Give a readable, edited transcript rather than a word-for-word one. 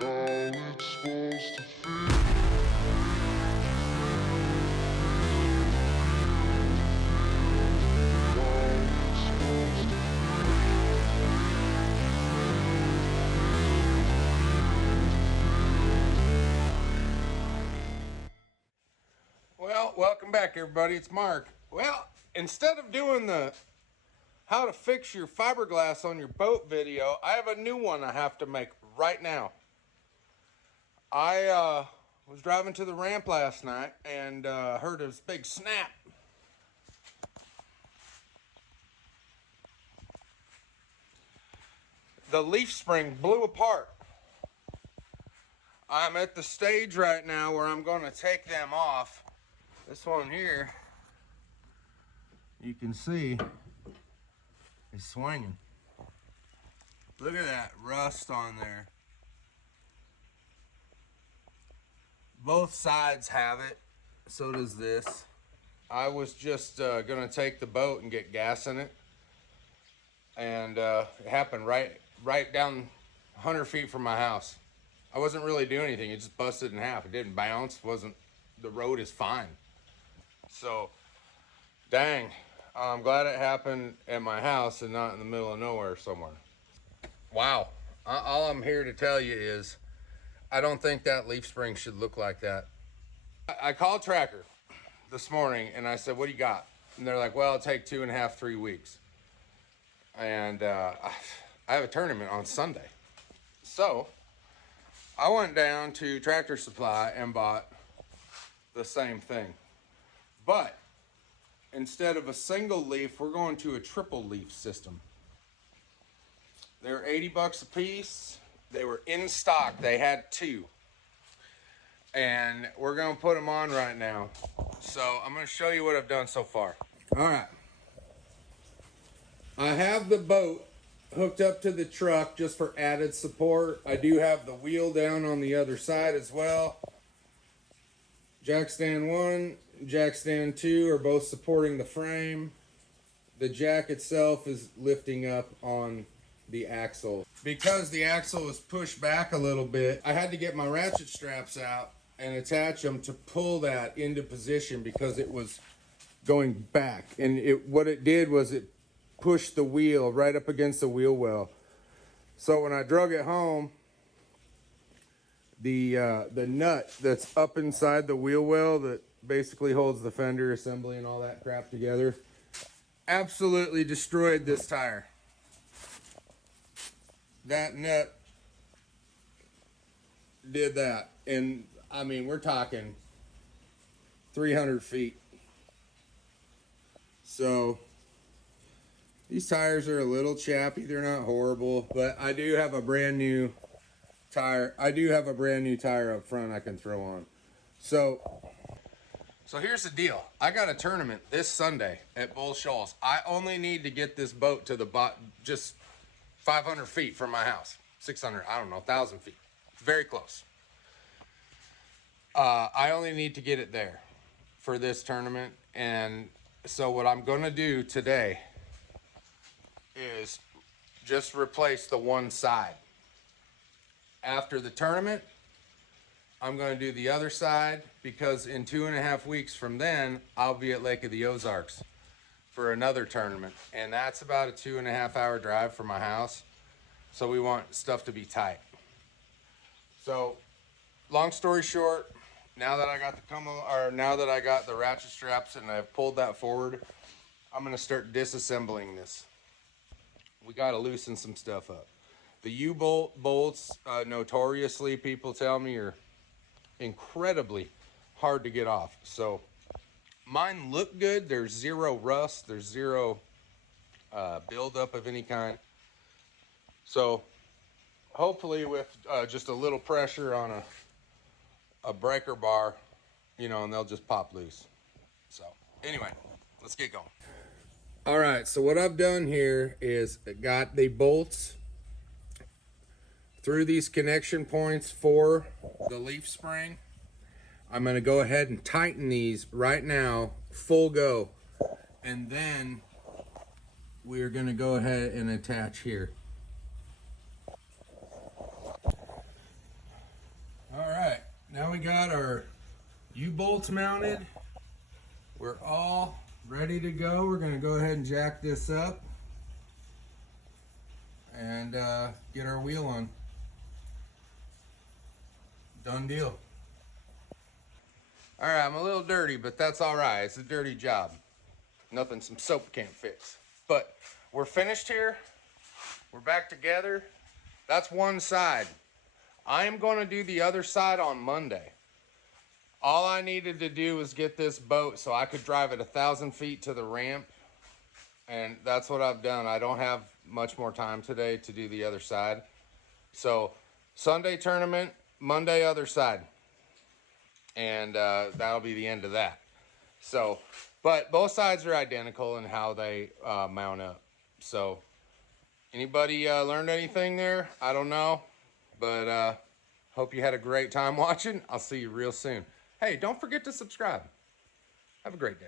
it's supposed to feel. Well, welcome back everybody, it's Mark. Well, instead of doing the how to fix your fiberglass on your boat video, I have a new one I have to make right now. I was driving to the ramp last night and heard this big snap. The leaf spring blew apart. I'm at the stage right now where I'm going to take them off. This one here, you can see, is swinging. Look at that rust on there. Both sides have it, so does this. I was just gonna take the boat and get gas in it. And it happened right down 100 feet from my house. I wasn't really doing anything, it just busted in half. It didn't bounce, the road is fine. So, dang, I'm glad it happened at my house and not in the middle of nowhere somewhere. Wow, all I'm here to tell you is, I don't think that leaf spring should look like that. I called Tracker this morning and I said, what do you got? And they're like, well, it'll take 2.5, 3 weeks. And I have a tournament on Sunday. So I went down to Tractor Supply and bought the same thing. But instead of a single leaf, we're going to a triple leaf system. They're 80 bucks a piece. They were in stock. They had 2. And we're going to put them on right now. So I'm going to show you what I've done so far. All right. I have the boat hooked up to the truck just for added support. I do have the wheel down on the other side as well. Jack stand 1, jack stand 2 are both supporting the frame. The jack itself is lifting up on the axle. Because the axle is pushed back a little bit, I had to get my ratchet straps out and attach them to pull that into position because it was going back. And what it did was it pushed the wheel right up against the wheel well. So when I drug it home, the nut that's up inside the wheel well that basically holds the fender assembly and all that crap together absolutely destroyed this tire. That nut did that. And I mean, we're talking 300 feet. So these tires are a little chappy. They're not horrible, but I do have a brand new tire. I do have a brand new tire up front I can throw on. So here's the deal. I got a tournament this Sunday at Bull Shoals. I only need to get this boat to the bottom, just 500 feet from my house. 600, I don't know, 1,000 feet. Very close. I only need to get it there for this tournament. And so what I'm going to do today is just replace the one side. After the tournament, I'm going to do the other side because in 2.5 weeks from then, I'll be at Lake of the Ozarks for another tournament. And that's about a 2.5 hour drive from my house. So we want stuff to be tight. So long story short, now that I got the ratchet straps and I've pulled that forward, I'm going to start disassembling this. We got to loosen some stuff up. The U-bolt bolts, notoriously, people tell me, are incredibly hard to get off. So mine look good. There's zero rust. There's zero buildup of any kind. So hopefully with just a little pressure on a breaker bar, you know, and they'll just pop loose. So anyway, let's get going. All right, so what I've done here is got the bolts through these connection points for the leaf spring. I'm going to go ahead and tighten these right now, full go. And then we're going to go ahead and attach here. we got our U-bolts mounted. We're all ready to go. We're gonna go ahead and jack this up and get our wheel on. Done deal. All right, I'm a little dirty, but that's all right. It's a dirty job. Nothing some soap can't fix. But we're finished here. We're back together. That's one side. I am going to do the other side on Monday. All I needed to do was get this boat so I could drive it 1,000 feet to the ramp. And that's what I've done. I don't have much more time today to do the other side. So Sunday tournament, Monday other side. And that'll be the end of that. So, but both sides are identical in how they mount up. So anybody learned anything there? I don't know, but hope you had a great time watching. I'll see you real soon. Hey, don't forget to subscribe. Have a great day.